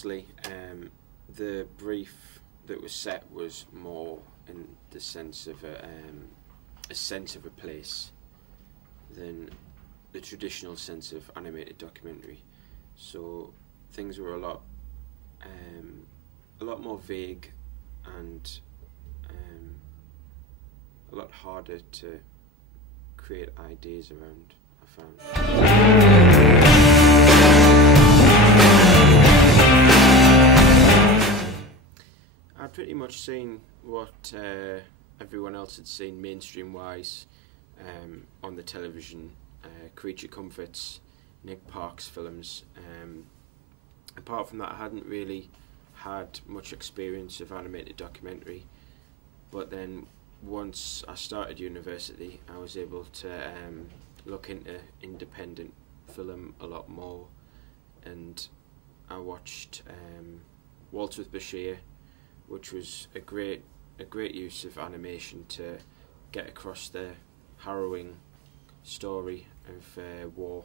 honestly, the brief that was set was more in the sense of a sense of a place than the traditional sense of animated documentary. So things were a lot more vague and a lot harder to create ideas around, I found. I'd pretty much seen what everyone else had seen mainstream wise on the television, Creature Comforts, Nick Park's films. Apart from that, I hadn't really had much experience of animated documentary, but then once I started university I was able to look into independent film a lot more, and I watched Waltz with Bashir, which was a great use of animation to get across the harrowing story of war.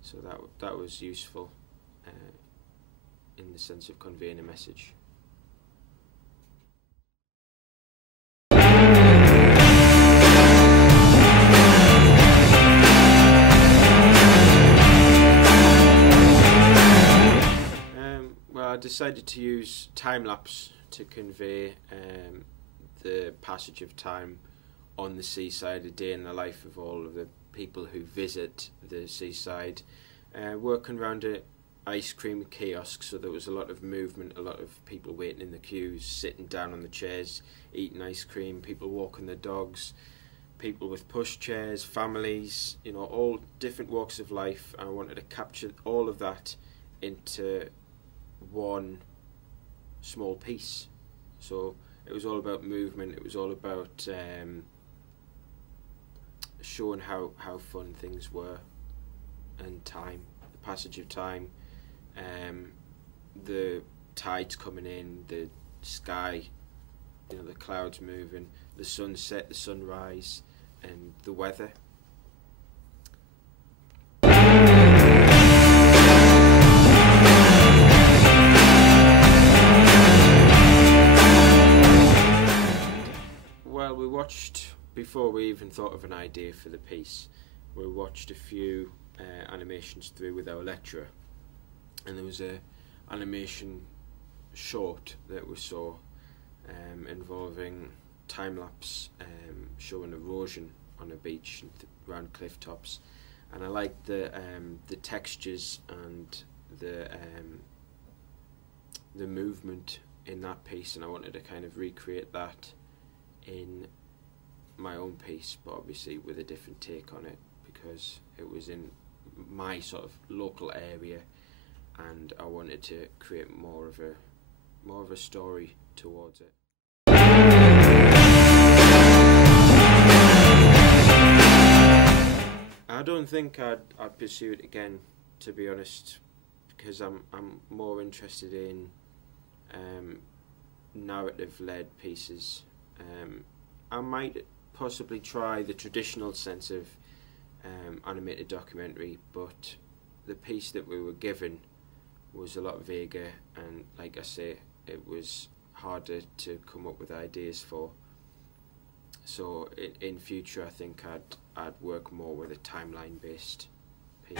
So that was useful in the sense of conveying a message. Well, I decided to use time-lapse to convey the passage of time on the seaside, a day in the life of all of the people who visit the seaside, working around an ice cream kiosk, so there was a lot of movement, a lot of people waiting in the queues, sitting down on the chairs, eating ice cream, people walking their dogs, people with push chairs, families, you know, all different walks of life. I wanted to capture all of that into one small piece. So it was all about movement, it was all about showing how fun things were, and time, the passage of time, the tides coming in, the sky, you know, the clouds moving, the sunset, the sunrise, and the weather. Well, we watched, before we even thought of an idea for the piece, we watched a few animations through with our lecturer, and there was a animation short that we saw involving time-lapse showing erosion on a beach around cliff tops, and I liked the textures and the movement in that piece, and I wanted to kind of recreate that in my own piece, but obviously with a different take on it, because it was in my sort of local area and I wanted to create more of a story towards it. I don't think I'd pursue it again, to be honest, because I'm more interested in narrative-led pieces. I might possibly try the traditional sense of animated documentary, but the piece that we were given was a lot vaguer, and like I say, it was harder to come up with ideas for. So in future I think I'd work more with a timeline based piece.